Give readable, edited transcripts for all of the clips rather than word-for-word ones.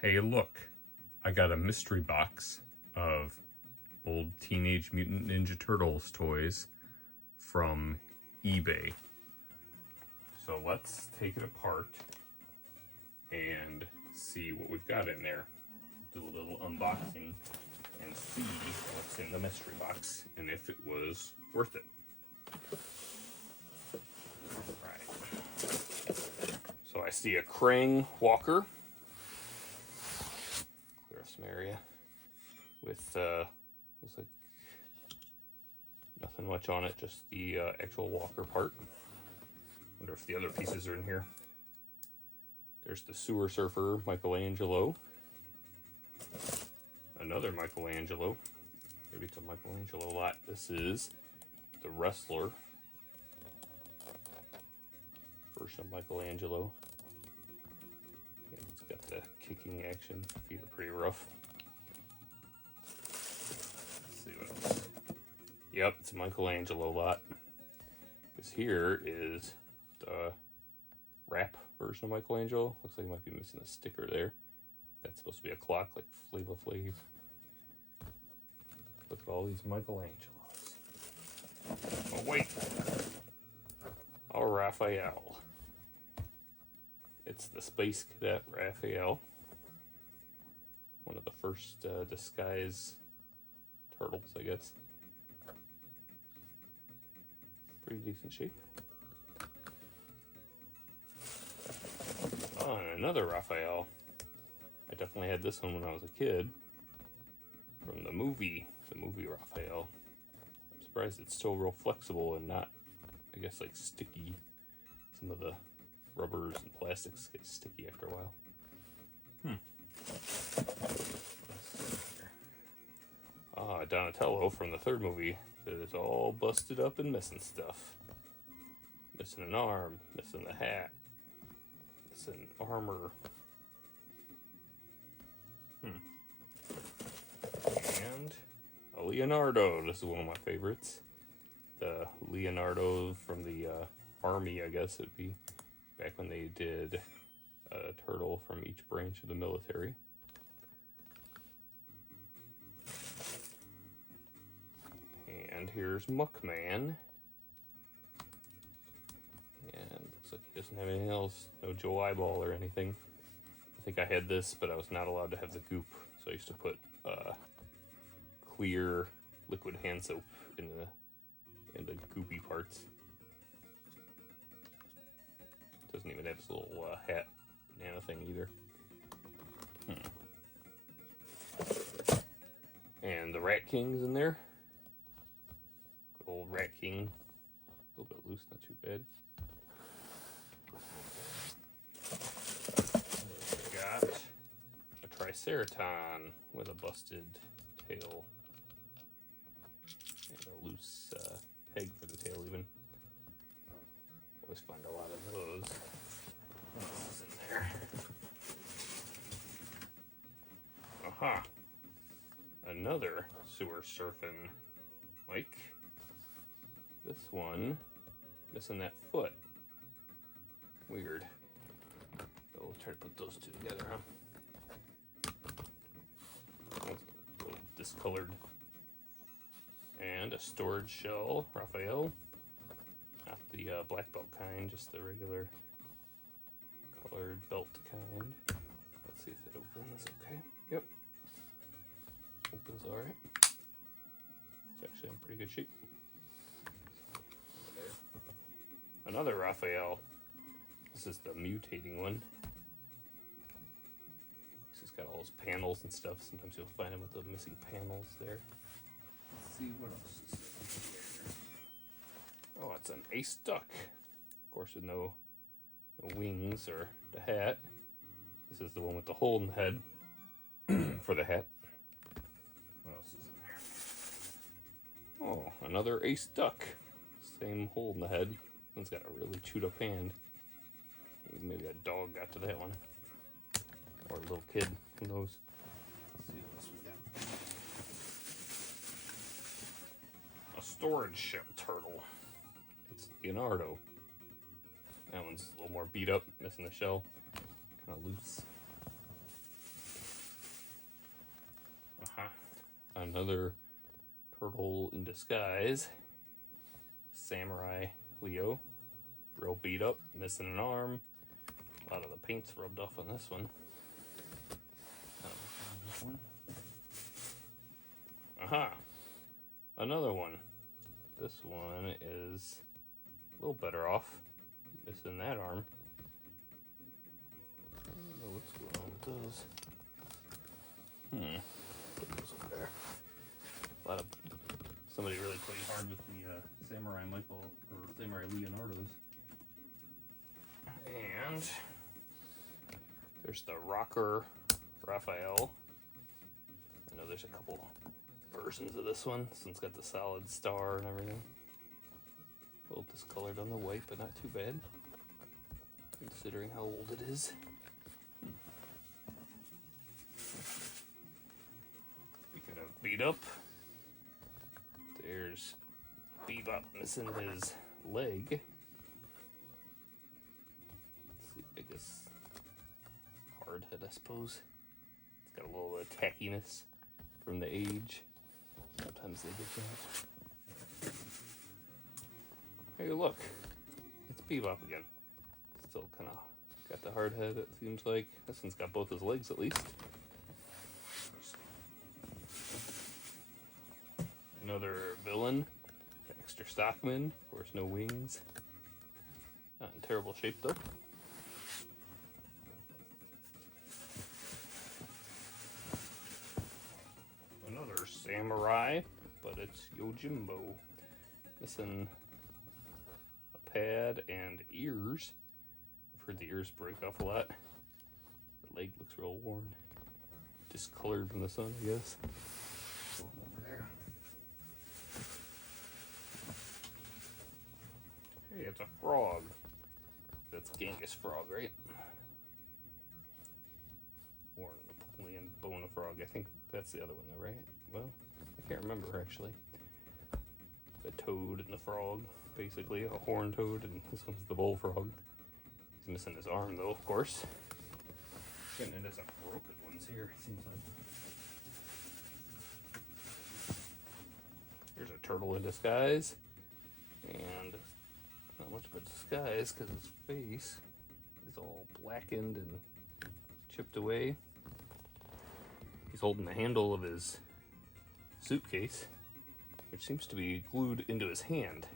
Hey, look, I got a mystery box of old Teenage Mutant Ninja Turtles toys from eBay. So let's take it apart and see what we've got in there. Do a little unboxing and see what's in the mystery box and if it was worth it. All right. So I see a Krang walker. Clear some area with looks like nothing much on it, just the actual walker part. Wonder if the other pieces are in here. There's the sewer surfer Michelangelo. Another Michelangelo. Maybe it's a Michelangelo lot. This is the wrestler version of Michelangelo. And it's got the kicking action. Feet are pretty rough. Let's see what else. Yep, it's a Michelangelo lot. This here is the wrap version of Michelangelo. Looks like it might be missing a sticker there. That's supposed to be a clock like Flava Flav. Look at all these Michelangelos. Oh wait, our Raphael. It's the Space Cadet Raphael. One of the first disguise turtles, I guess. Pretty decent shape. Oh, and another Raphael. I definitely had this one when I was a kid. From the movie Raphael. I'm surprised it's still real flexible and not, I guess, like sticky. Some of the rubbers and plastics get sticky after a while. Donatello from the third movie that is all busted up and missing stuff. Missing an arm, missing the hat, missing armor. And a Leonardo. This is one of my favorites. The Leonardo from the army, I guess it'd be, back when they did a turtle from each branch of the military. And here's Muckman. And looks like he doesn't have anything else. No Joe Eyeball or anything. I think I had this, but I was not allowed to have the goop. So I used to put clear liquid hand soap in the goopy parts. Doesn't even have this little hat banana thing either. And the Rat King's in there. Good old Rat King. A little bit loose, not too bad. We got a Triceraton with a busted tail. And a loose peg for the tail even. Always find a lot of those. What else is in there? Aha! Another sewer surfing Mike. This one missing that foot. Weird. So we'll try to put those two together, huh? Oh, a little discolored. And a storage shell, Raphael. Not the black belt kind, just the regular colored belt kind. Let's see if it opens. Okay. Yep. Opens alright. It's actually in pretty good shape. Another Raphael. This is the mutating one. He's got all his panels and stuff. Sometimes you'll find him with the missing panels there. Let's see what else is there. Oh, it's an ace duck. Of course, with no wings or the hat. This is the one with the hole in the head for the hat. What else is in there? Oh, another ace duck. Same hole in the head. One's got a really chewed up hand. Maybe a dog got to that one. Or a little kid. Who knows? Let's see what else we got. A storage shell turtle. It's Leonardo. That one's a little more beat up, missing the shell. Kind of loose. Another turtle in disguise. Samurai Leo. Real beat up, missing an arm. A lot of the paint's rubbed off on this one. Aha! Another one. This one is a little better off. Missing that arm. I don't know what's going on with those. Put those over there. Somebody really played hard with the Samurai Michael or Samurai Leonardo's. And there's the Rocker Raphael. I know there's a couple versions of this one. This one's got the solid star and everything. A little discolored on the white, but not too bad, considering how old it is. Speaking of beat up, there's Bebop missing his leg. Let's see, I guess hard head, I suppose. It's got a little bit of tackiness from the age. Sometimes they get that. Hey, look, it's Bebop again. Still kind of got the hard head, it seems like. This one's got both his legs at least. Another villain, Dexter Stockman. Of course, no wings. Not in terrible shape though. Another samurai, but it's Yojimbo. Missing a pad and ears. I've heard the ears break off a lot. The leg looks real worn. Discolored from the sun, I guess. Over there. Hey, it's a frog. That's Genghis frog, right? Or Napoleon Bona frog. I think that's the other one though, right? Well, I can't remember actually. The toad and the frog, basically. A horned toad, and this one's the bullfrog. He's missing his arm though, of course. Getting into some broken ones here, it seems like. Here's a turtle in disguise. And not much of a disguise because his face is all blackened and chipped away. He's holding the handle of his suitcase, which seems to be glued into his hand.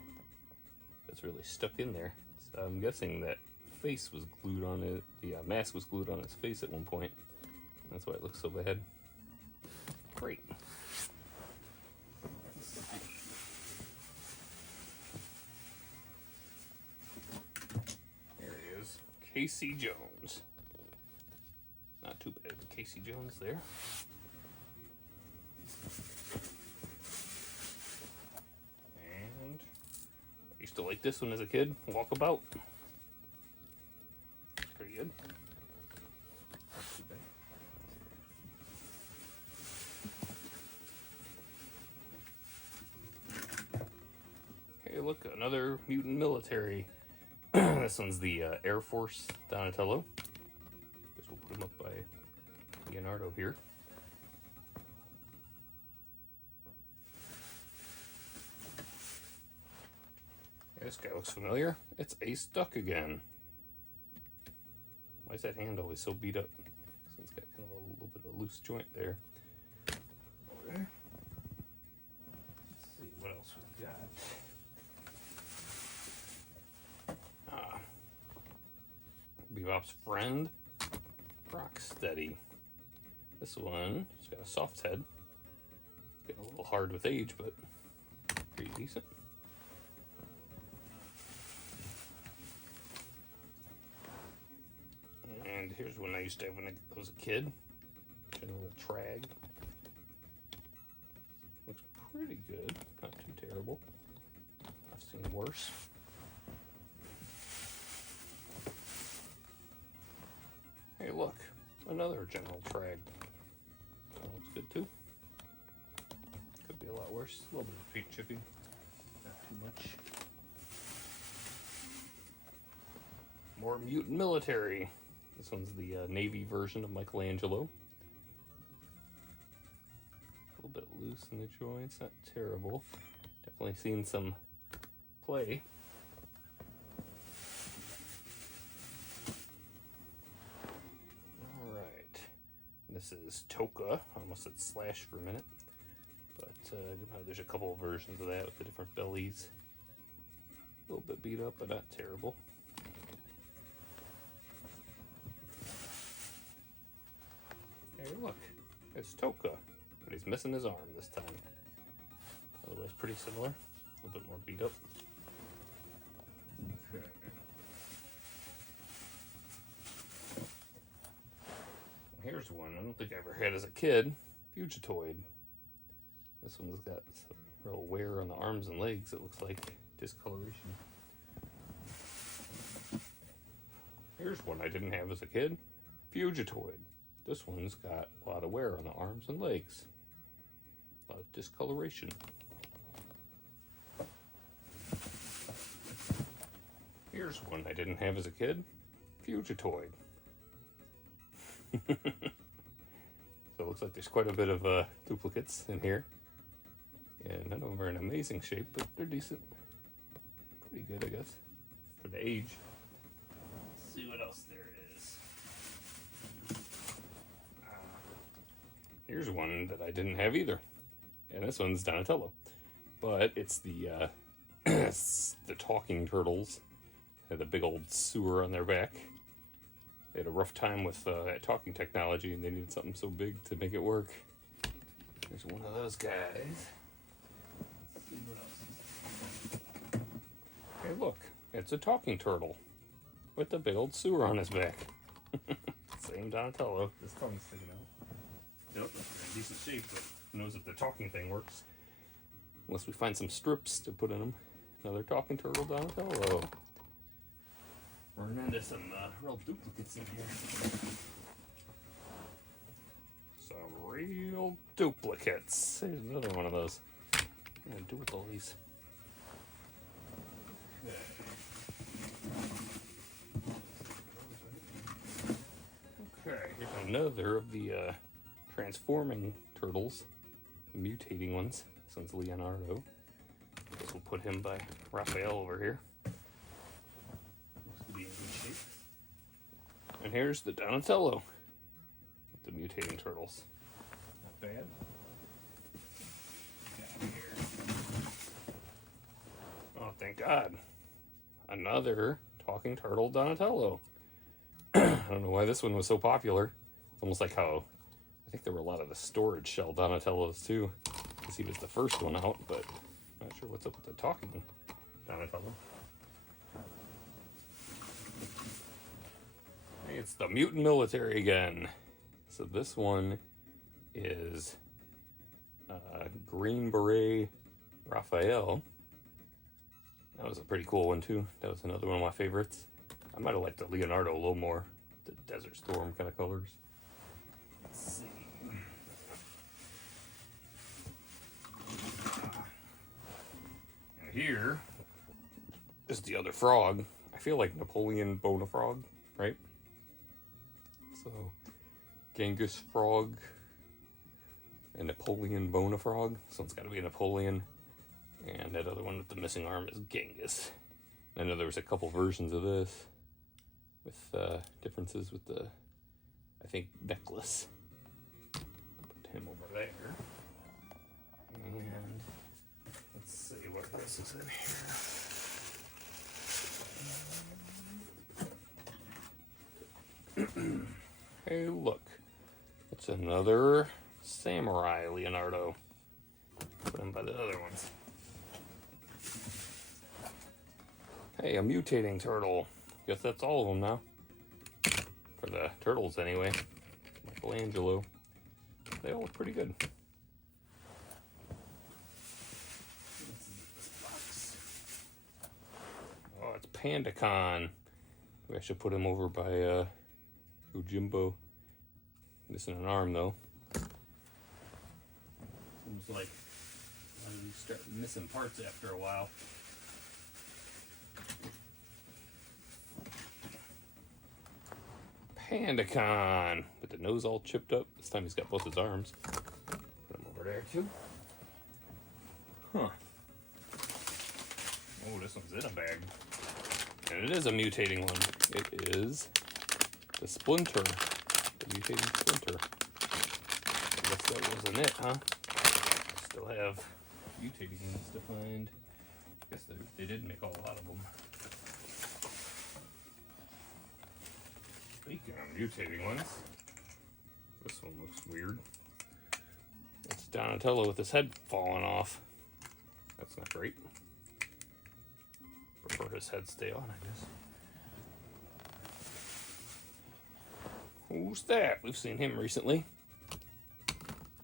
That's really stuck in there. So I'm guessing that face was glued on it. The mask was glued on his face at one point. That's why it looks so bad. Great. There he is, Casey Jones. Not too bad, Casey Jones there. And I used to like this one as a kid. Walkabout. Pretty good. Not too bad. Hey, look, another mutant military. This one's the Air Force Donatello. Guess we'll put him up by Leonardo here. This guy looks familiar. It's Ace Duck again. Why is that hand always so beat up? This one's got kind of a little bit of a loose joint there. Okay. Let's see what else we've got. Bebop's friend, Rocksteady. This one, it's got a soft head. It's getting a little hard with age, but pretty decent. And here's one I used to have when I was a kid. General Trag. Looks pretty good, not too terrible. I've seen worse. Hey, look, another General Trag. That looks good too. Could be a lot worse. A little bit of paint chipping, not too much. More mutant military. This one's the Navy version of Michelangelo. A little little bit loose in the joints, not terrible. Definitely seen some play. Alright, this is Toka. I almost said Slash for a minute. But there's a couple of versions of that with the different bellies. A little bit beat up, but not terrible. Hey, look, it's Toka, but he's missing his arm this time. Otherwise, pretty similar. A little bit more beat up. Okay. Here's one I don't think I ever had as a kid. Fugitoid. This one's got some real wear on the arms and legs, it looks like. Discoloration. Here's one I didn't have as a kid. Fugitoid. This one's got a lot of wear on the arms and legs. A lot of discoloration. Here's one I didn't have as a kid. Fugitoid. So it looks like there's quite a bit of duplicates in here. And none of them are in amazing shape, but they're decent. Pretty good, I guess, for the age. Let's see what else there is. Here's one that I didn't have either. And this one's Donatello. But it's the it's the talking turtles. They had the big old sewer on their back. They had a rough time with talking technology, and they needed something so big to make it work. There's one of those guys. Let's see what else. Hey, look, it's a talking turtle with the big old sewer on his back. Same Donatello. His tongue's sticking out. Yep, that's in decent shape, but who knows if the talking thing works. Unless we find some strips to put in them. Another talking turtle Donatello. We're into some real duplicates in here. Some real duplicates. There's another one of those. What am I gonna do with all these? Okay, here's another of the transforming turtles. The mutating ones. This one's Leonardo. I guess we'll put him by Raphael over here. Looks to be in good shape. And here's the Donatello with the mutating turtles. Not bad. Oh, thank God. Another talking turtle Donatello. I don't know why this one was so popular. It's almost like how I think there were a lot of the storage shell Donatellos too. Because he was the first one out, but I'm not sure what's up with the talking Donatello. Hey, it's the mutant military again. So this one is Green Beret Raphael. That was a pretty cool one too. That was another one of my favorites. I might have liked the Leonardo a little more. The Desert Storm kind of colors. Let's see. And here is the other frog. I feel like Napoleon Bonafrog, right? So, Genghis Frog and Napoleon Bonafrog. This one's got to be a Napoleon. And that other one with the missing arm is Genghis. I know there was a couple versions of this with differences with the, I think, necklace. Put him over there. And let's see what else is in here. Hey, look. It's another Samurai Leonardo. Put him by the other ones. Hey, a mutating turtle. Guess that's all of them now. For the turtles, anyway. Michelangelo. They all look pretty good. Oh, it's PandaCon. Maybe I should put him over by Yojimbo. Missing an arm, though. Seems like you start missing parts after a while. PandaCon with the nose all chipped up. This time he's got both his arms. Put him over over there too. Huh. Oh, this one's in a bag. And it is a mutating one. It is the Splinter. The mutating Splinter. I guess that wasn't it, huh? Still have mutating ones to find. I guess they did make a lot of them. Speaking of mutating ones, this one looks weird. It's Donatello with his head falling off. That's not great. Prefer his head stay on, I guess. Who's that? We've seen him recently.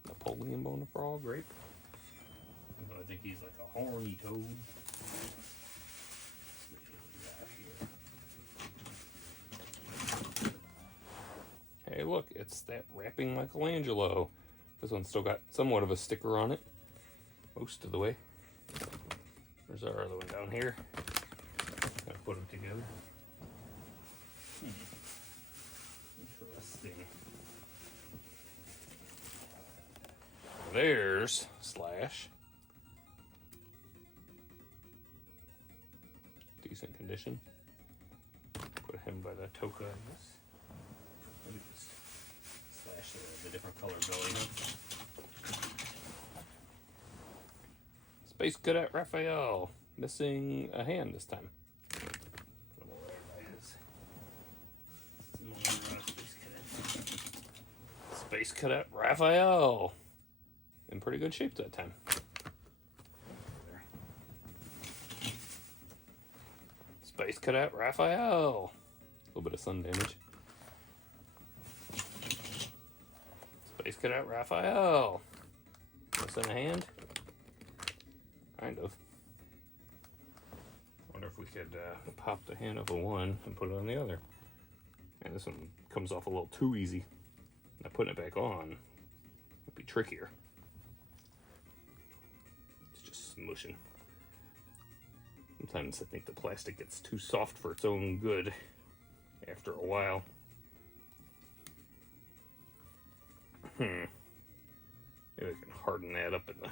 Napoleon Bone of Frog, right? I think he's like a horny toad. Hey, look, it's that rapping Michelangelo. This one's still got somewhat of a sticker on it, most of the way. There's our other one down here. Gotta put them together. Interesting. There's Slash. Decent condition. Put him by the Toka, I guess. Look at this. Slash the different color belly. Space Cadet Raphael. Missing a hand this time. Space Cadet Raphael. In pretty good shape that time. Space Cadet Raphael. A little bit of sun damage. Space Cadet Raphael. Missing a hand? Kind of. Wonder if we could pop the hand off of one and put it on the other. And this one comes off a little too easy. Now putting it back on would be trickier. It's just smushing. Sometimes I think the plastic gets too soft for its own good after a while. Maybe I can harden that up in the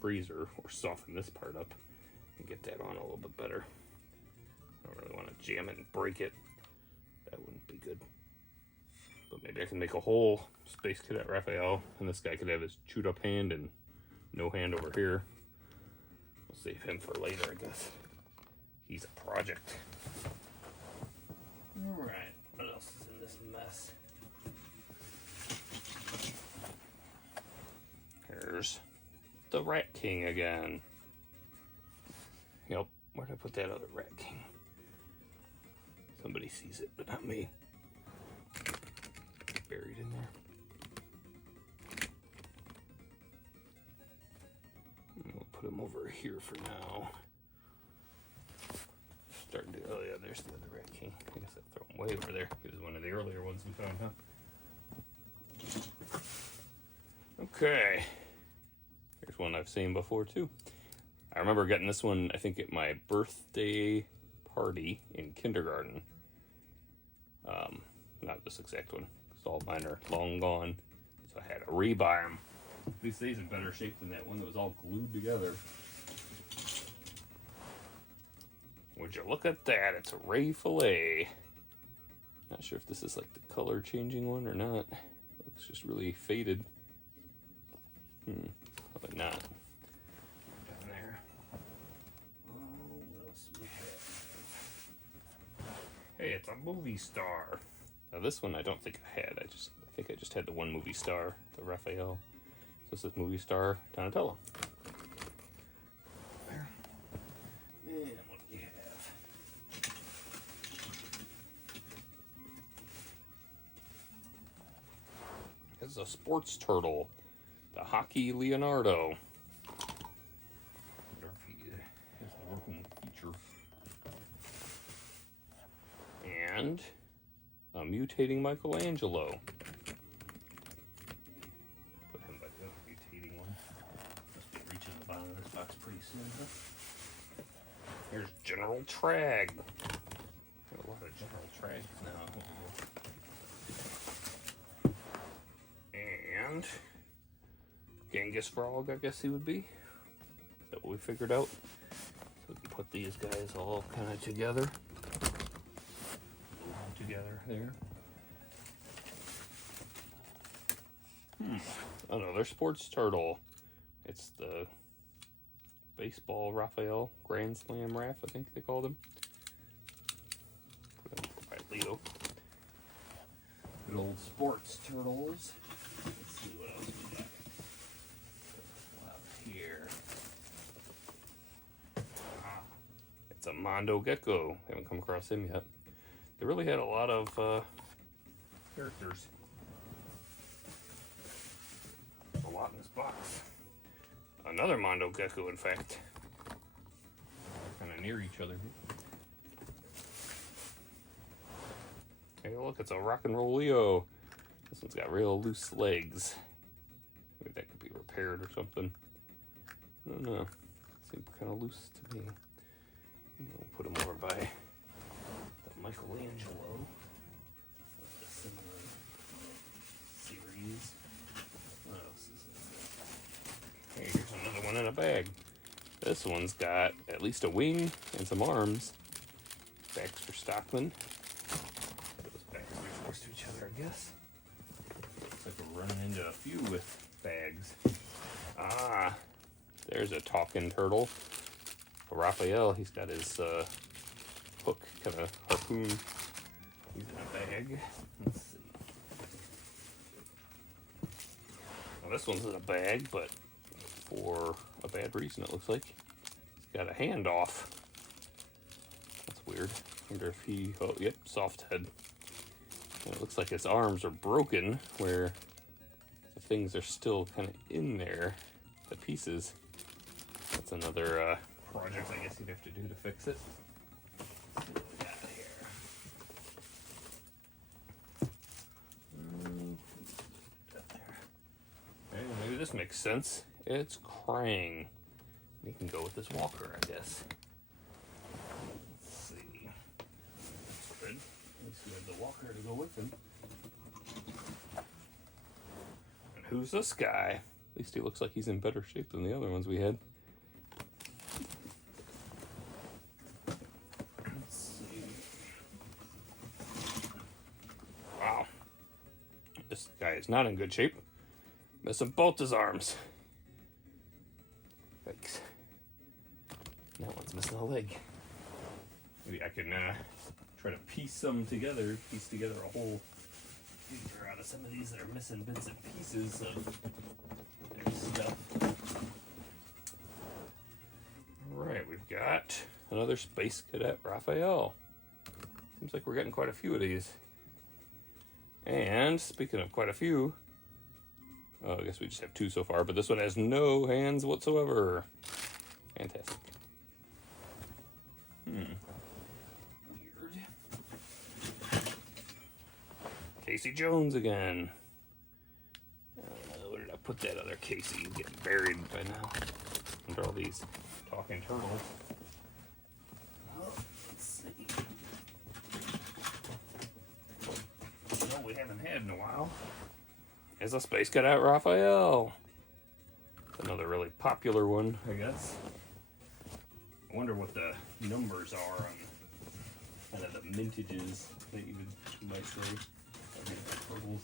freezer or soften this part up and get that on a little bit better. I don't really want to jam it and break it. That wouldn't be good. But maybe I can make a whole Space Cadet Raphael, and this guy could have his chewed up hand and no hand over here. We'll save him for later, I guess. He's a project. Alright, what else is in this mess? Here's the Rat King again. Yep, where'd I put that other Rat King? Somebody sees it, but not me. Buried in there. We'll put him over here for now. Starting to, oh yeah, there's the other Rat King. I guess I'd throw him way over there. He was one of the earlier ones we found, huh? Okay. Here's one I've seen before too. I remember getting this one, I think, at my birthday party in kindergarten. Not this exact one, because all mine are long gone. So I had to rebuy them. At least these in better shape than that one that was all glued together. Would you look at that? It's a Ray Fillet. Not sure if this is like the color changing one or not. It looks just really faded. Probably not. Down there. Oh, what else we have? Hey, it's a movie star. Now this one I don't think I had. I think I just had the one movie star, the Raphael. So this is movie star Donatello. There. And what do we have? This is a sports turtle. The Hockey Leonardo. Wonder if he has a working feature. And a mutating Michelangelo. Put him by the mutating one. Must be reaching the bottom of this box pretty soon, huh? Here's General Trag. Got a lot of General Trags now. And Genghis frog, I guess he would be. Is that what we figured out? So we can put these guys all kind of together. Together there. Another sports turtle. It's the baseball Raphael, Grand Slam Raph, I think they called him. Put him by Leo. Good old sports turtles. Let's see what else we got. Here. It's a Mondo Gecko. Haven't come across him yet. They really had a lot of characters. A lot in this box. Another Mondo Gecko, in fact. They're kind of near each other. Hey, look, it's a rock and roll Leo. This one's got real loose legs. Maybe that could be repaired or something. I don't know. Seems kind of loose to me. We'll put him over by the Michelangelo of the similar series. What else is this? Hey, here's another one in a bag. This one's got at least a wing and some arms. Bags for Stockman. Those bags are close to each other, I guess. Looks like we're running into a few with bags. Ah, there's a talking turtle. For Raphael, he's got his hook, kind of harpoon. He's in a bag. Let's see. Well, this one's in a bag, but for a bad reason, it looks like. He's got a hand off. That's weird. Wonder if he, oh, yep, soft head. And it looks like his arms are broken, where the things are still kind of in there, the pieces. That's another project I guess you'd have to do to fix it. Let's see what we got here. Hey, maybe this makes sense. It's Krang. He can go with this walker, I guess. Let's see. That's good. At least we have the walker to go with him. And who's this guy? At least he looks like he's in better shape than the other ones we had. Let's see. Wow. This guy is not in good shape. Missing both his arms. Yikes. That one's missing a leg. Maybe I can try to piece together a whole figure out of some of these that are missing bits and pieces of their stuff. Alright, we've got another Space Cadet Raphael. Seems like we're getting quite a few of these. And speaking of quite a few, oh, I guess we just have two so far, but this one has no hands whatsoever. Fantastic. Weird. Casey Jones again. Where did I put that other Casey? He's getting buried by now under all these talking turtles. Well, let's see. No, we haven't had in a while. Is a Space Cadet Raphael. Another really popular one, I guess. I wonder what the numbers are on kind of the mintages that you might say of these turtles.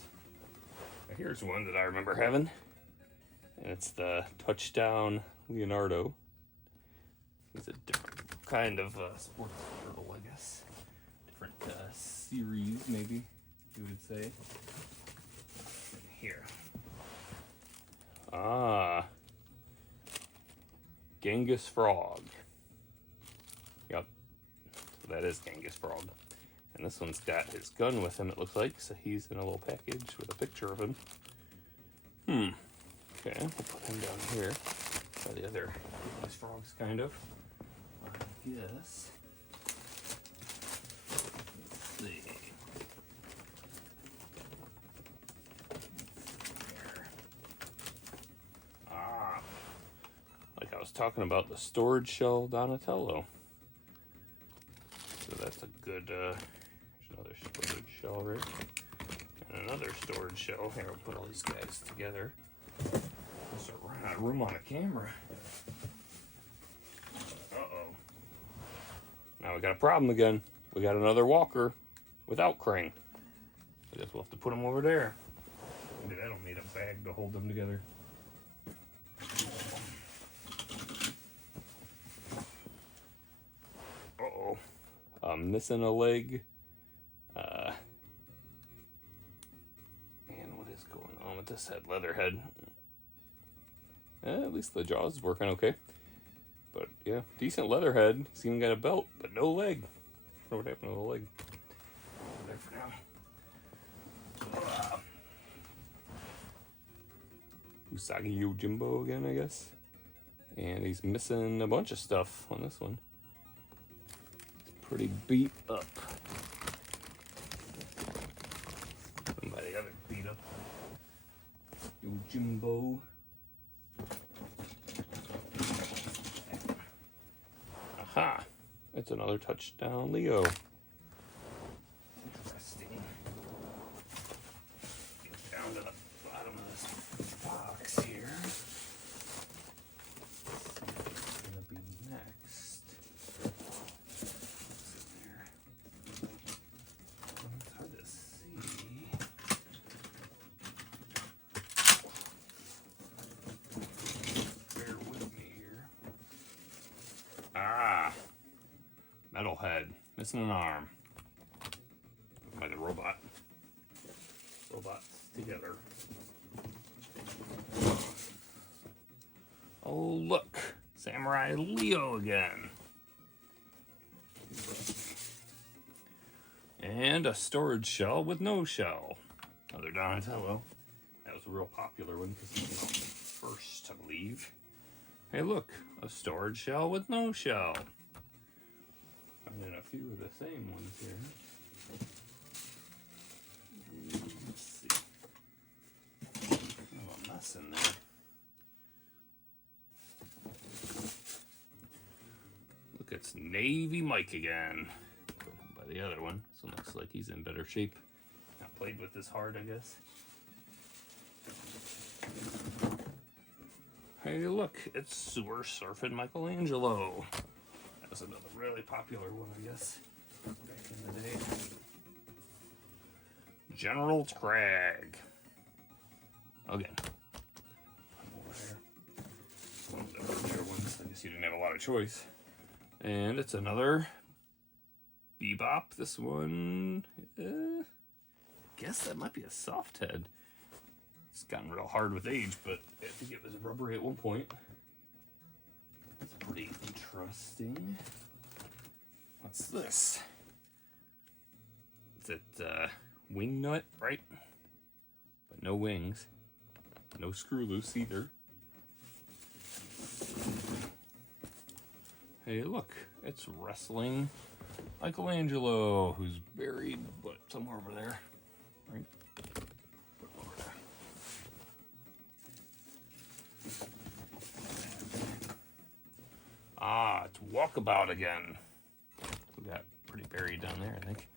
Now, here's one that I remember having, and it's the Touchdown Leonardo. He's a different kind of sports turtle, I guess. Different series, maybe you would say. Here. Ah. Genghis Frog. Yep. So that is Genghis Frog. And this one's got his gun with him, it looks like. So he's in a little package with a picture of him. Okay, we'll put him down here. By the other Genghis Frogs, kind of. I guess. Let's see. Like I was talking about, the storage shell Donatello. So that's a good, there's another storage shell, right? And another storage shell. Here, we'll put all these guys together. Start running out of room on the camera. Uh-oh. Now we got a problem again. We got another walker without crane. I guess we'll have to put them over there. Maybe I don't need a bag to hold them together. Uh-oh. I'm missing a leg. And what is going on with this head? Leatherhead. At least the jaw's working okay. But yeah, decent leatherhead. He's even got a belt, but no leg. I don't know what happened to the leg. There for now. Usagi Yojimbo again, I guess. And he's missing a bunch of stuff on this one. It's pretty beat up. Somebody other beat up Yojimbo. Aha! It's another touchdown, Leo. Interesting. Get down to the bottom of this box here. What's gonna be next? What's in there? It's hard to see. Bear with me here. Ah! Metalhead. Missing an arm. By the robot. Robots together. Oh, look. Samurai Leo again. And a storage shell with no shell. Another Donatello. That was a real popular one because he came out first, I believe. Hey, look. A storage shell with no shell. And a few of the same ones here. Let's see. Oh, a mess in there. Look, it's Navy Mike again. By the other one. This one looks like he's in better shape. Not played with this hard, I guess. Hey, look, it's Sewer Surfing Michelangelo. That was another really popular one, I guess, back in the day. General Crag. Again. Over there. One of the earlier ones. I guess you didn't have a lot of choice. And it's another Bebop. This one, I guess that might be a soft head. It's gotten real hard with age, but I think it was rubbery at one point. That's pretty interesting. What's this? Is it wing nut, right? But no wings. No screw loose either. Hey, look, it's wrestling Michelangelo, who's buried, but somewhere over there, right? Over there. Ah, it's Walkabout again. We got pretty buried down there, I think.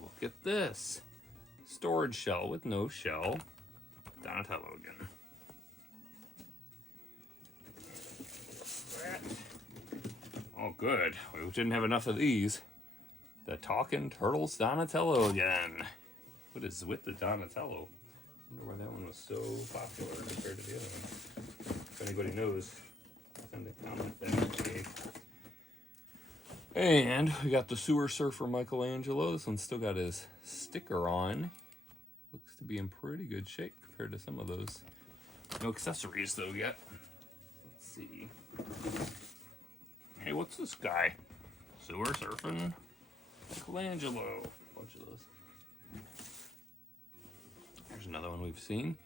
Look at this. Storage shell with no shell. Donatello again. Oh, good. We didn't have enough of these. The Talking Turtles Donatello again. What is with the Donatello? I wonder why that one was so popular compared to the other one. If anybody knows, send a comment there. And we got the Sewer Surfer Michelangelo. This one's still got his sticker on. Looks to be in pretty good shape compared to some of those. No accessories though yet. Let's see. Hey, what's this guy? Sewer Surfing Michelangelo. A bunch of those. Here's another one we've seen.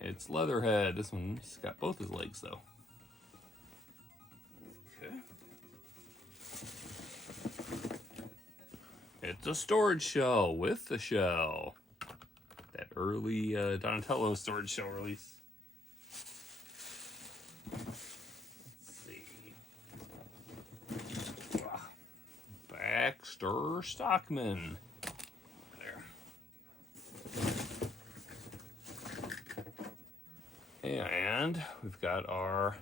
It's Leatherhead. This one's got both his legs though. Okay. It's a storage shell with the shell. That early Donatello storage shell release. Let's see. Baxter Stockman. And we've got our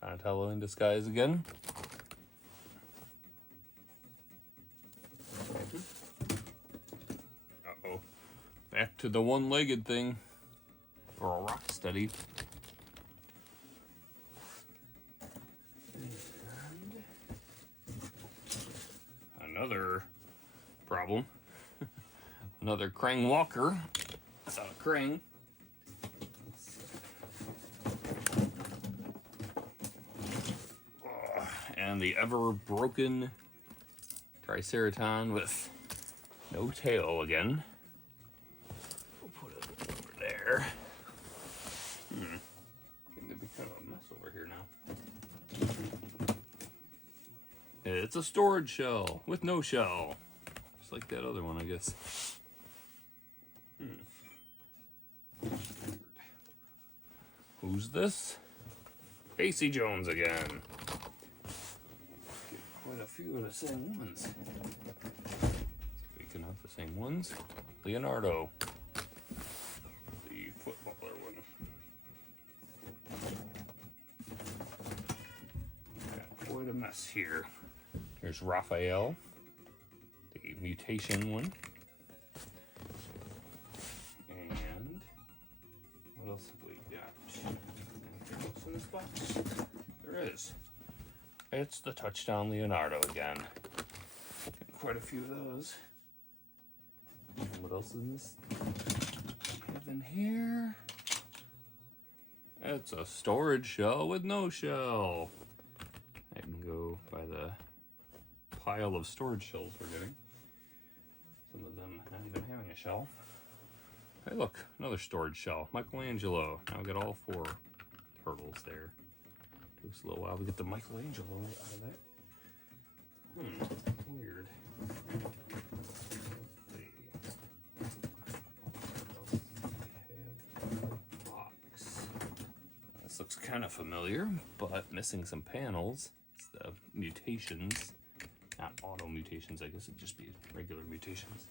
Donatello in disguise again. Uh-oh. Back to the one-legged thing for a rock steady. And another problem. Another Krang walker without a Krang. And the ever broken Triceraton with no tail again. We'll put it over there. Getting to be kind of a mess over here now. It's a storage shell with no shell. Just like that other one, I guess. Who's this? Casey Jones again. Get quite a few of the same ones. Speaking of the same ones, Leonardo, the footballer one. Got quite a mess here. Here's Raphael, the mutation one. And what else have we got? Anything else in this box? There is. It's the Touchdown Leonardo again. Got quite a few of those. And what else is this? Have in here? It's a storage shell with no shell. I can go by the pile of storage shells we're getting. Some of them not even having a shell. Hey, look, another storage shell. Michelangelo. Now we got all 4 turtles there. Takes a little while to get the Michelangelo out of that. Weird. Box. This looks kind of familiar, but missing some panels. It's the mutations. Not auto mutations, I guess it'd just be regular mutations.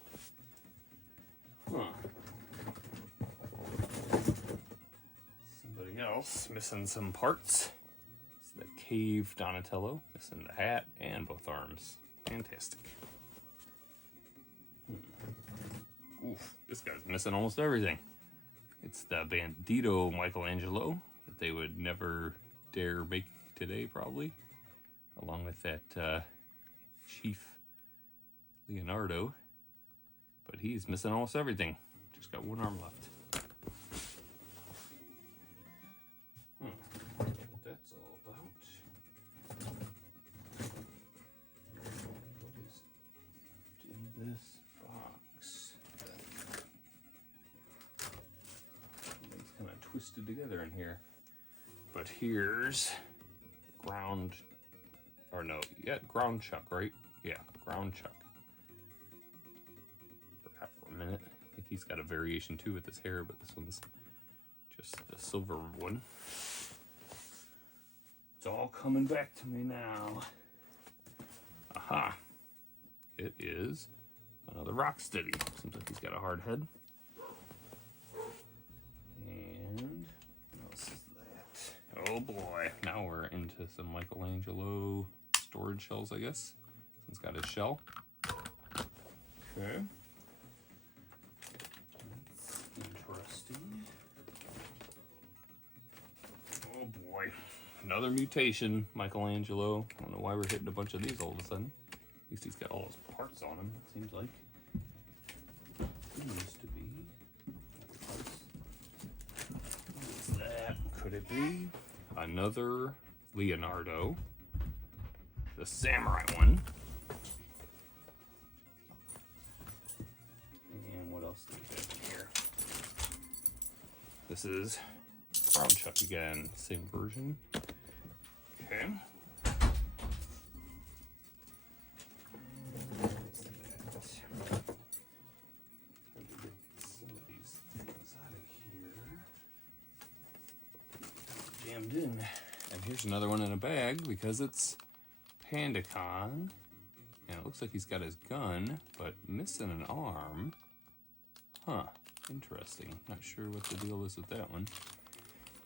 Somebody else missing some parts. It's the Cave Donatello, missing the hat and both arms. Fantastic. Oof, this guy's missing almost everything. It's the Bandito Michelangelo that they would never dare make today, probably. Along with that Chief Leonardo. But he's missing almost everything. Just got one arm left. What that's all about. What is in this box? It's kind of twisted together in here. But here's ground Chuck, right? Yeah, ground Chuck. Forgot for a minute. I think he's got a variation too with his hair, but this one's just the silver one. It's all coming back to me now. Aha! It is another Rocksteady. Seems like he's got a hard head. And what else is that? Oh boy! Now we're into some Michelangelo storage shells, I guess. He's got his shell. Okay. That's interesting. Oh boy. Another mutation, Michelangelo. I don't know why we're hitting a bunch of these all of a sudden. At least he's got all his parts on him, it seems like. Seems to be. What is that? Could it be another Leonardo? The samurai one. And what else do we have in here? This is Brown Chuck again, same version. Okay. Some of these things out of here. Jammed in. And here's another one in a bag because it's Pandacon, and it looks like he's got his gun, but missing an arm. Huh, interesting. Not sure what the deal is with that one.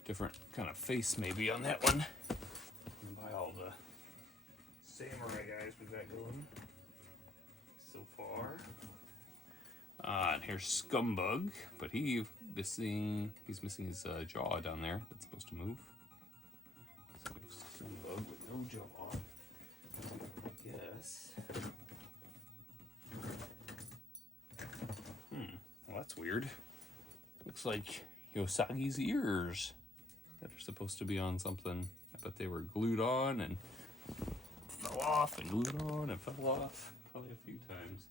different kind of face maybe on that one. And by all the samurai guys we've got going so far. And here's Scumbug, but he's missing his jaw down there. That's supposed to move. So we have Scumbug with no jaw. I guess. Well, that's weird. Looks like Yosagi's ears that are supposed to be on something. I bet they were glued on and fell off and glued on and fell off probably a few times.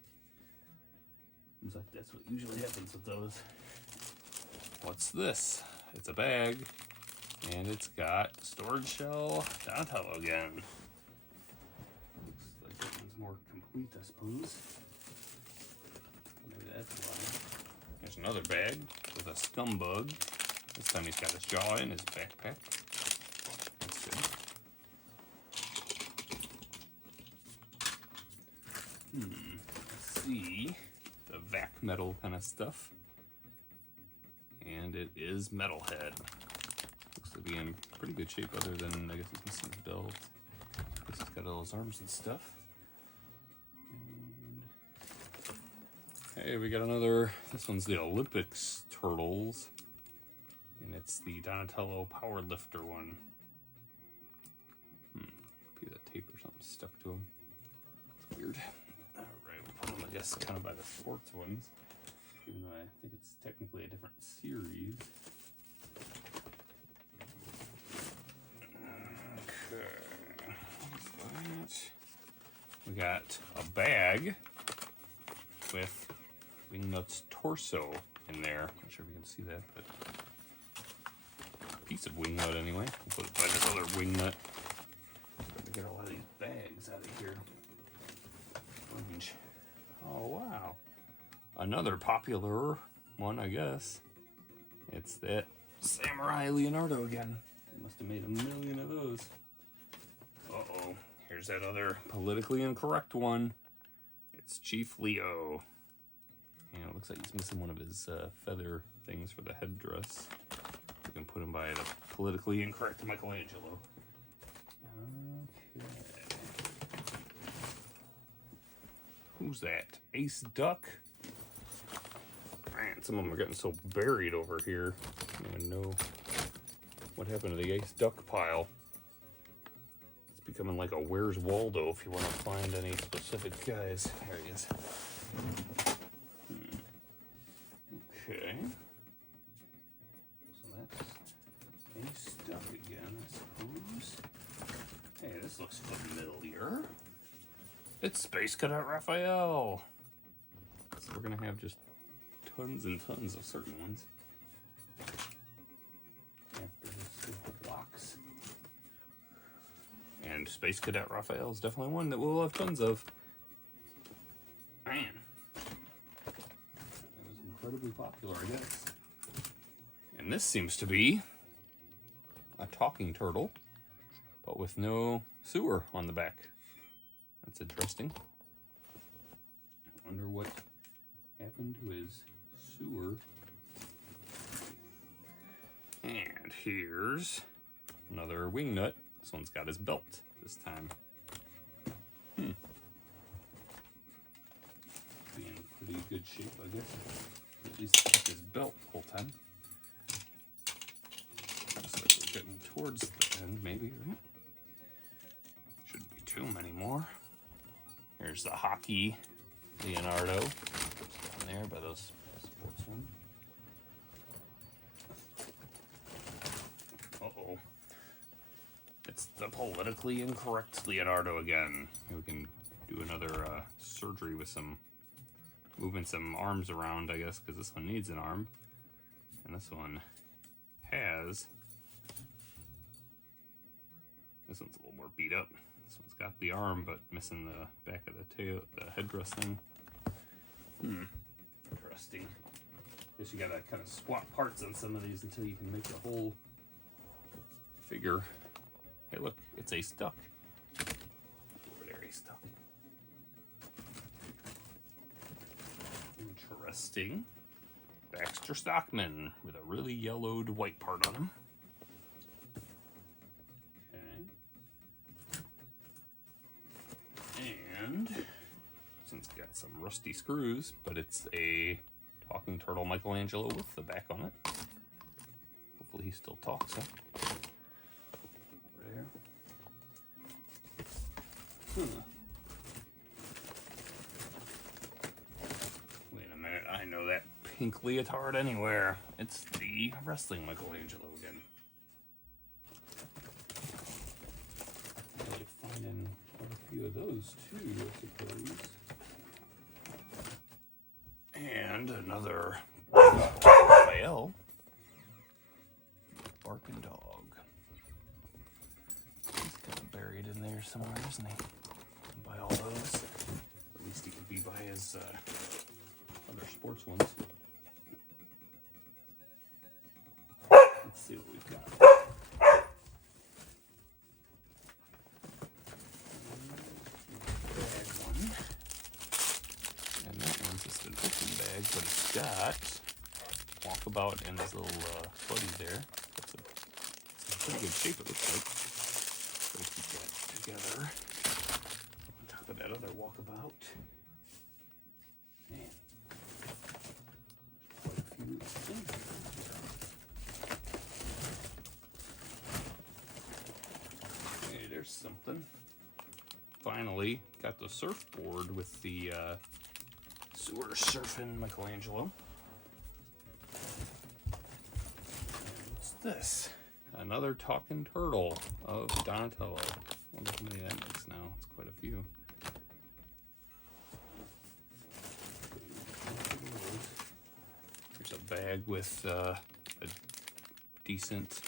Seems like that's what usually happens with those. What's this? It's a bag, and it's got storage shell Donatello again. Looks like that one's more complete, I suppose. Maybe that's why. There's another bag with a Scumbug. This time he's got his jaw in his backpack. That's good. Let's see. The vac metal kind of stuff. And it is Metalhead. Looks to be in pretty good shape other than, I guess he's missing his belt. I guess he's got all his arms and stuff. And hey, we got another, this one's the Olympics Turtles. And it's the Donatello Powerlifter one. Be that tape or something stuck to him. It's weird. Alright, we'll put them, I guess, kind of by the sports ones. Even though I think it's technically a different series. Okay. What's that? We got a bag with Wingnut's torso in there. Not sure if you can see that, but a piece of Wingnut anyway. We'll put it by this other Wingnut. Gotta get a lot of these bags out of here. Orange. Oh wow. Another popular one, I guess. It's that Samurai Leonardo again. They must have made 1 million of those. Uh-oh. Here's that other politically incorrect one. It's Chief Leo. And it looks like he's missing one of his feather things for the headdress. We can put him by the politically incorrect Michelangelo. Okay. Who's that? Ace Duck? Man, some of them are getting so buried over here. I don't even know what happened to the Ace Duck pile. It's becoming like a Where's Waldo if you want to find any specific guys. There he is. Okay. So that's Ace Duck again, I suppose. Hey, this looks familiar. It's Space Cadet Raphael. So we're going to have just tons and tons of certain ones. After this blocks. And Space Cadet Raphael is definitely one that we'll have tons of. Man. That was incredibly popular, I guess. And this seems to be a talking turtle, but with no sewer on the back. That's interesting. I wonder what happened to his sewer. And here's another Wingnut. This one's got his belt this time. Be in pretty good shape, I guess. At least kept his belt the whole time. Looks like we're getting towards the end, maybe, right? Shouldn't be too many more. Here's the hockey Leonardo. Down there by those sports ones. Uh-oh. It's the politically incorrect Leonardo again. We can do another surgery with some, moving some arms around, I guess, because this one needs an arm. And this one has, this one's a little more beat up. This one's got the arm, but missing the back of the tail, the headdress thing. Interesting. Guess you gotta kind of swap parts on some of these until you can make the whole figure. Hey, look, it's Ace Duck. Over there, Ace Duck. Interesting. Baxter Stockman with a really yellowed white part on him. And this one's got some rusty screws, but it's a talking turtle Michelangelo with the back on it. Hopefully he still talks, huh? There. Wait a minute, I know that pink leotard anywhere. It's the wrestling Michelangelo again. Really finding quite a few of those too, I suppose. And another Raphael. Barking dog. He's kind of buried in there somewhere, isn't he? By all those. At least he could be by his other sports ones. Let's see what we've got. Bag one. And that one's just an open bag, but it's got Walkabout and his little buddy there. It's in pretty good shape, it looks like. Gotta keep that together. On top of that other Walkabout. Man. Quite a few things. Hey, there's something. Finally, got the surfboard with the sewer surfing Michelangelo. What's this? Another talking turtle of Donatello. I wonder how many that makes now. It's quite a few. There's a bag with a decent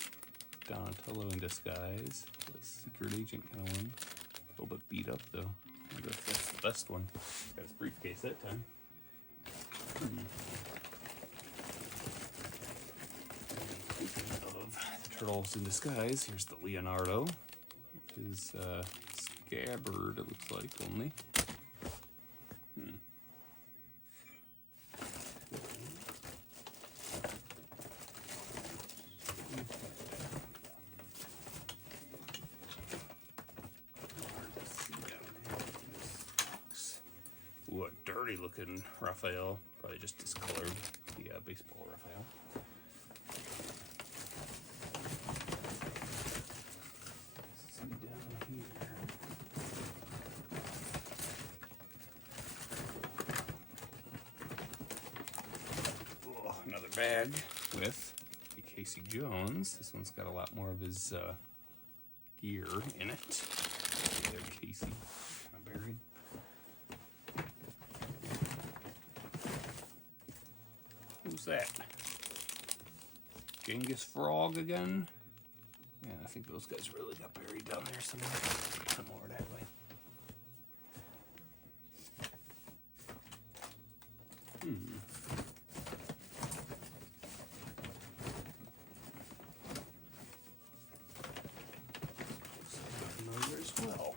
Donatello in disguise. A secret agent kind of one. A little bit beat up though. I wonder if that's the best one. Got his briefcase that time. Of the turtles in disguise, here's the Leonardo. His scabbard, it looks like, only. Ooh, a dirty looking Raphael. Probably just discolored the baseball Raphael. Let's see down here. Ooh, another bag with Casey Jones. This one's got a lot more of his gear in it. There, Casey, kind of buried. Who's that? Genghis Frog again? Yeah, I think those guys really got buried down there somewhere. Come over that way. Familiar as well.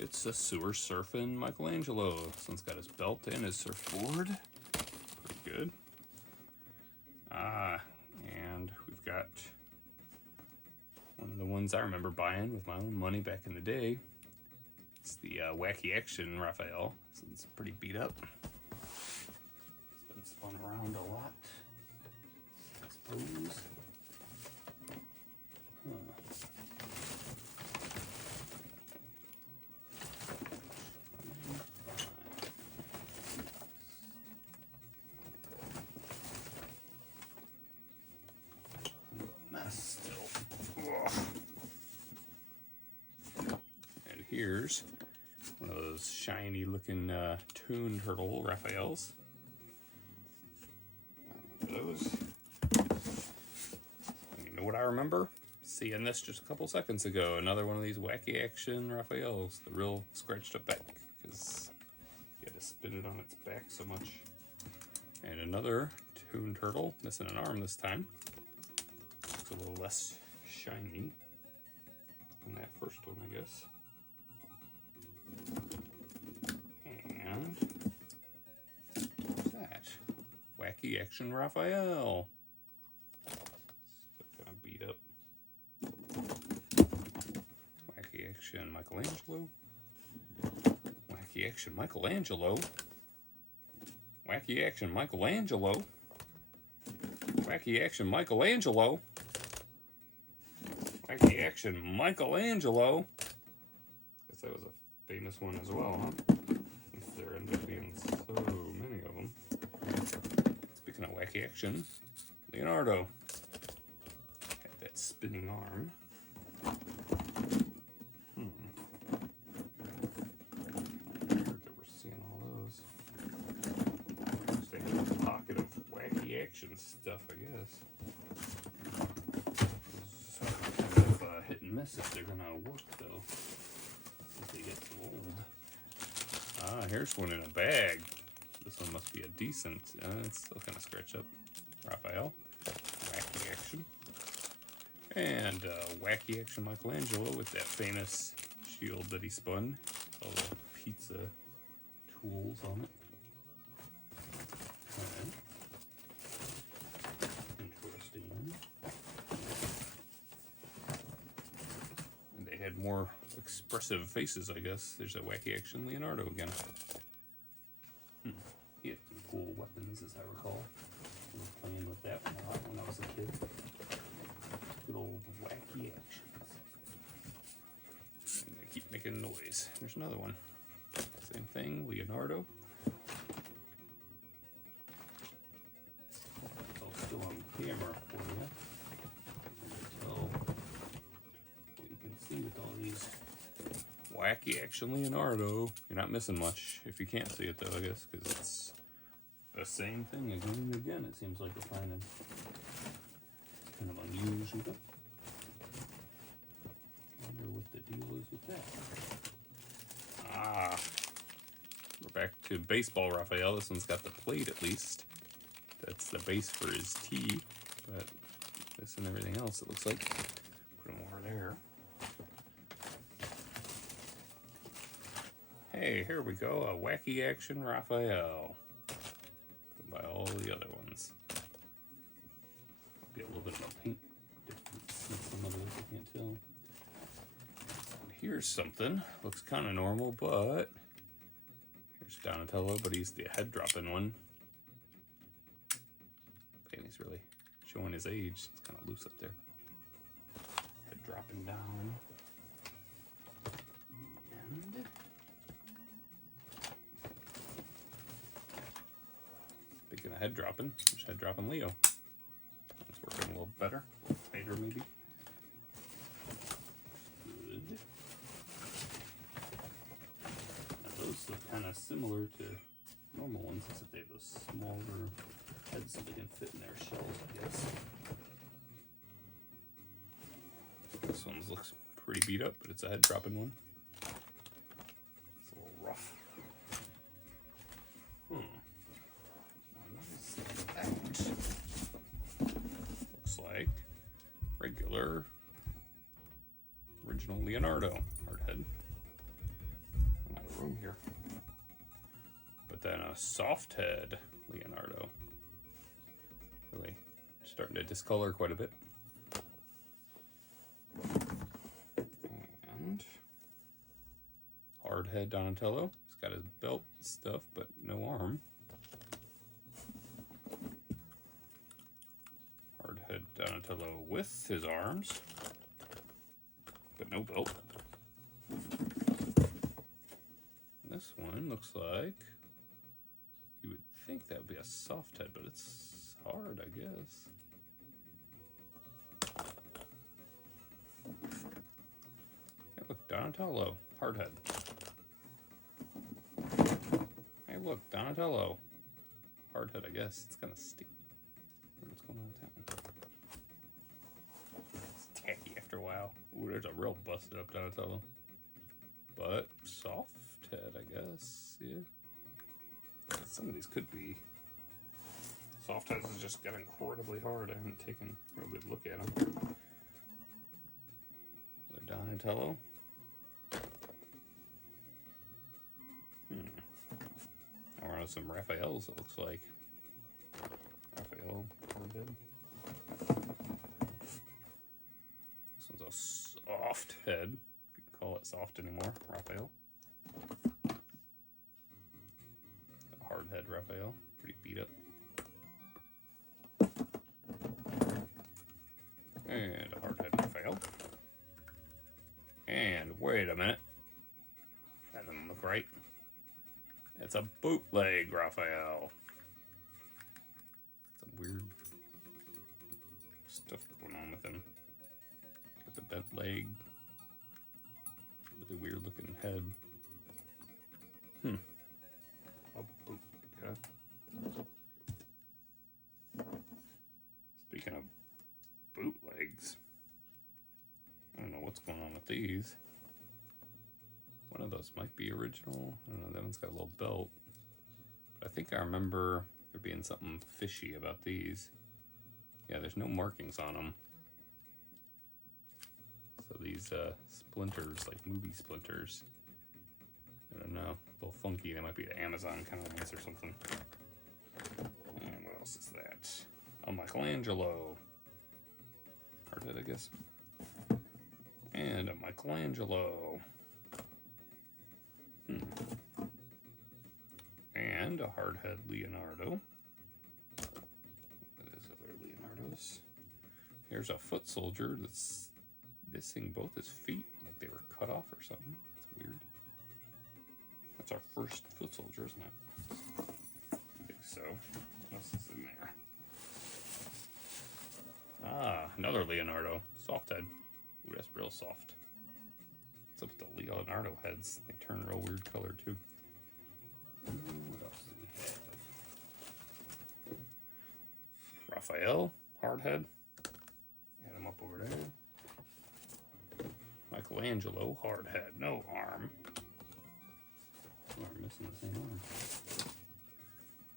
It's a sewer surfing Michelangelo. This one's got his belt and his surfboard. Pretty good. And we've got one of the ones I remember buying with my own money back in the day. It's the Wacky Action Raphael. This one's pretty beat up. It's been spun around a lot, I suppose. Still. Ugh. And here's one of those shiny looking Toon Turtle Raphaels. Those. You know what I remember? Seeing this just a couple seconds ago. Another one of these Wacky Action Raphaels. The real scratched up back because you had to spin it on its back so much. And another Toon Turtle, missing an arm this time. Looks a little less shiny than that first one, I guess. And what's that? Wacky Action Raphael. Still kind of beat up. Wacky Action Michelangelo. Wacky Action Michelangelo. Wacky Action Michelangelo. Wacky Action Michelangelo. Wacky Action Michelangelo. Guess that was a famous one as well, huh? Since there ended up being so many of them. Speaking of Wacky Action, Leonardo had that spinning arm. Heard that we're seeing all those. They have a pocket of Wacky Action stuff, I guess. Kind of hit and miss if they're gonna work though. If they get too old. Ah, here's one in a bag. This one must be a decent. It's still kind of scratched up. Raphael, Wacky Action, and Wacky Action Michelangelo with that famous shield that he spun. All the pizza tools on it. Okay. Interesting. And they had more expressive faces, I guess. There's a Wacky Action Leonardo again. He had some cool weapons, as I recall. I was playing with that one a lot when I was a kid. Good old Wacky Actions. And they keep making noise. There's another one. Same thing, Leonardo. It's all still on camera for you. So, what you can see with all these Wacky Action Leonardo. You're not missing much if you can't see it though, I guess, because it's the same thing again and again. It seems like we're finding. It's kind of unusual. Wonder what the deal is with that. Ah, we're back to baseball, Raphael. This one's got the plate at least. That's the base for his tee, but this and everything else, it looks like. Put him over there. Hey, here we go, a Wacky Action Raphael. By all the other ones. Get a little bit of a paint difference in some of those, I can't tell. Here's something, looks kind of normal, but here's Donatello, but he's the head dropping one. And he's really showing his age. It's kind of loose up there. Head dropping down. And speaking of head dropping, there's head dropping Leo. It's working a little better. Tighter maybe. Good. Now those look kind of similar to normal ones, except they have those smaller heads so they can fit in their shells, I guess. This one looks pretty beat up, but it's a head dropping one. It's a little rough. Looks like regular original Leonardo hard head. Out of room here. But then a soft head Leonardo. Really starting to discolor quite a bit. And hard head Donatello. He's got his belt stuff, but no arm. Hardhead Donatello with his arms, but no belt. This one looks like, you would think that would be a soft head, but it's hard, I guess. Hey, look, Donatello, hard head. Hey, look, Donatello, hard head, I guess. It's kind of sticky. What's going on with that one? It's tacky after a while. Ooh, there's a real busted up Donatello. But soft head, I guess. Yeah. Some of these could be. Soft heads has just got incredibly hard. I haven't taken a real good look at them. The Donatello. I want some Raphaels, it looks like. Raphael, hard head. This one's a soft head, if you can call it soft anymore. Raphael. beat up. And a hard head fail. And wait a minute. That doesn't look right. It's a bootleg Raphael. Some weird stuff going on with him. Got the bent leg. Really weird looking head. A boot. Okay. Speaking of bootlegs, I don't know what's going on with these. One of those might be original. I don't know, that one's got a little belt. But I think I remember there being something fishy about these. Yeah, there's no markings on them. So these splinters, like movie splinters, I don't know, a little funky. They might be the Amazon kind of ones or something. And what else is that? A Michelangelo. Hardhead, I guess. And a Michelangelo. And a hardhead Leonardo. What is other Leonardos? Here's a foot soldier that's missing both his feet, like they were cut off or something. That's weird. That's our first foot soldier, isn't it? I think so. What else is in there? Ah, another Leonardo. Soft head. Ooh, that's real soft. What's up with the Leonardo heads? They turn real weird color too. What else do we have? Raphael, hardhead. Add him up over there. Michelangelo, hardhead, no arm. Oh, we're missing the same arm.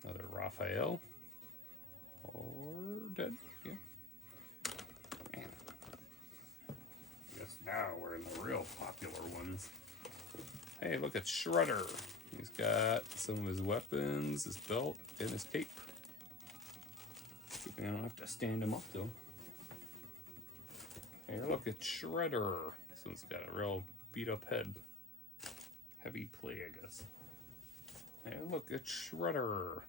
Another Raphael, hardhead. Yeah. Man. I guess now we're in the real popular ones. Hey, look at Shredder. He's got some of his weapons, his belt, and his cape. I don't have to stand him up though. Hey, look at Shredder. This one's got a real beat up head. Heavy play, I guess. Hey, look at Shredder.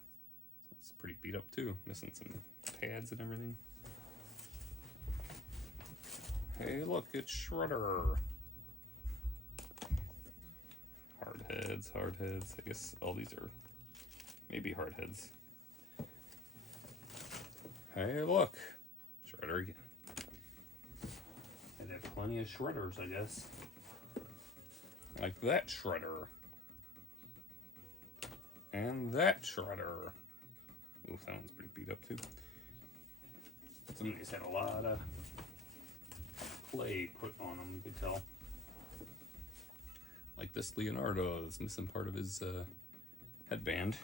It's pretty beat up too. Missing some pads and everything. Hey, look at Shredder. Hard heads. I guess all these are maybe hard heads. Hey, look. Shredder again. And they have plenty of Shredders, I guess. Like that Shredder. And that Shredder. Oof, that one's pretty beat up too. Some of these had a lot of clay put on them, you could tell. Like this Leonardo is missing part of his headband.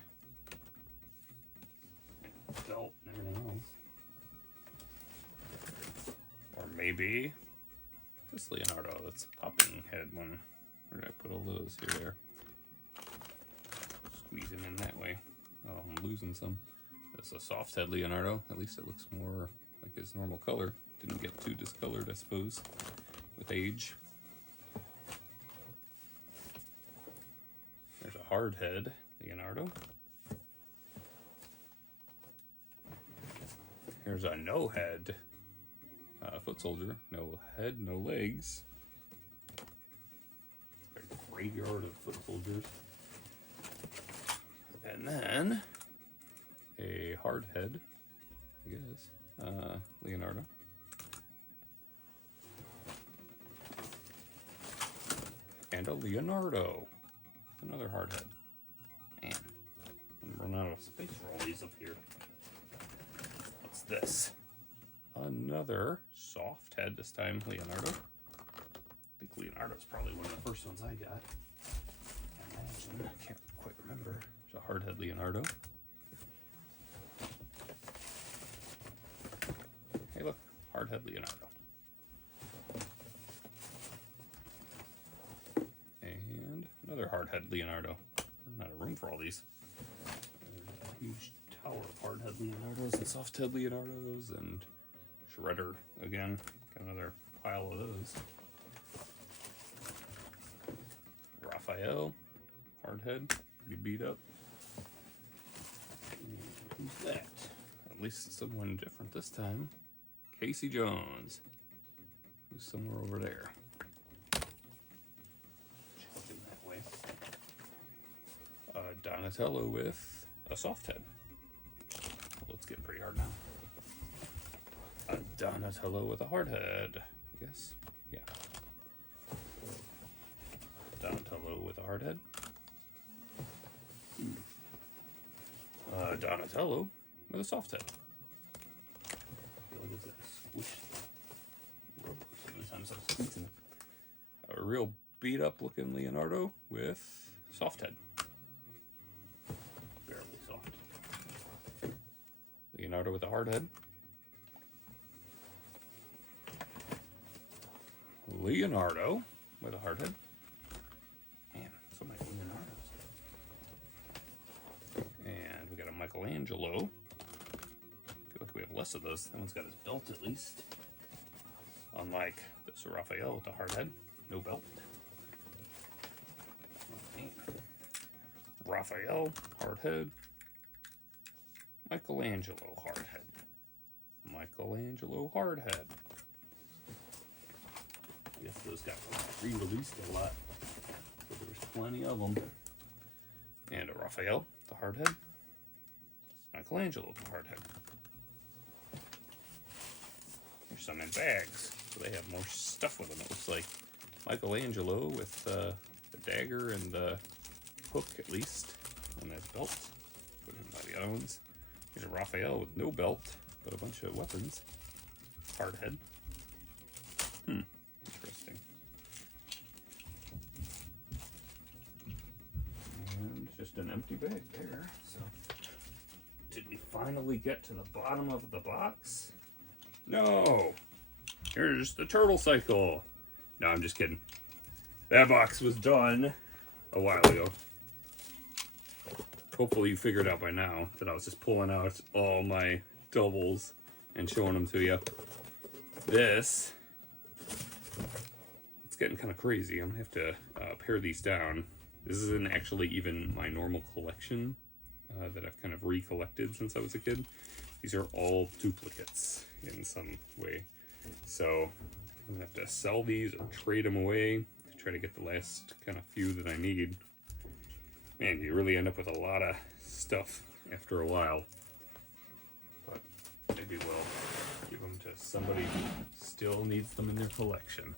And belt and everything else. Or maybe this Leonardo, that's a popping head one. Where did I put all those? Here, there. Squeeze him in that way. Oh, I'm losing some. That's a soft head Leonardo. At least it looks more like his normal color. Didn't get too discolored, I suppose, with age. There's a hard head Leonardo. Here's a no head foot soldier. No head, no legs. A graveyard of foot soldiers. And then a hard head, I guess, Leonardo. And a Leonardo. Another hard head. Man, I'm running out of space for all these up here. What's this? Another soft head, this time Leonardo. I think Leonardo's probably one of the first ones I got. I can't quite remember. There's a hard head Leonardo. Hey, look, hard head Leonardo. And another hard head Leonardo. Not a room for all these. There's a huge tower of hard head Leonardos and soft head Leonardos and Shredder again. Got another pile of those. Raphael, hard head, pretty beat up. Who's that? At least it's someone different this time. Casey Jones. Who's somewhere over there. Check him that way. Donatello with a soft head. Well, it's getting pretty hard now. A Donatello with a hard head, I guess. Yeah. Donatello with a hard head. Donatello with a soft head. What is that? Squish. Sometimes I'm squeezing it. A real beat up looking Leonardo with soft head. Barely soft. Leonardo with a hard head. Leonardo with a hard head. Man, so many Leonardos. And we got a Michelangelo. I feel like we have less of those. That one's got his belt at least. Unlike this Raphael with a hard head. No belt. Okay. Raphael, hard head. Michelangelo, hard head. Michelangelo, hard head. I guess those got re-released a lot. So there's plenty of them. And a Raphael, the hard head. Michelangelo, the hard head. There's some in bags, so they have more stuff with them. It looks like Michelangelo with the dagger and the hook, at least, on that belt. Put him by the other ones. Here's a Raphael with no belt, but a bunch of weapons. Hard head. Interesting. And just an empty bag there. So, did we finally get to the bottom of the box? No! Here's the turtle cycle. No, I'm just kidding. That box was done a while ago. Hopefully you figured out by now that I was just pulling out all my doubles and showing them to you. This, it's getting kind of crazy. I'm gonna have to pare these down. This isn't actually even my normal collection that I've kind of recollected since I was a kid. These are all duplicates in some way. So I'm gonna have to sell these or trade them away to try to get the last kind of few that I need. Man, you really end up with a lot of stuff after a while. But maybe we'll give them to somebody who still needs them in their collection.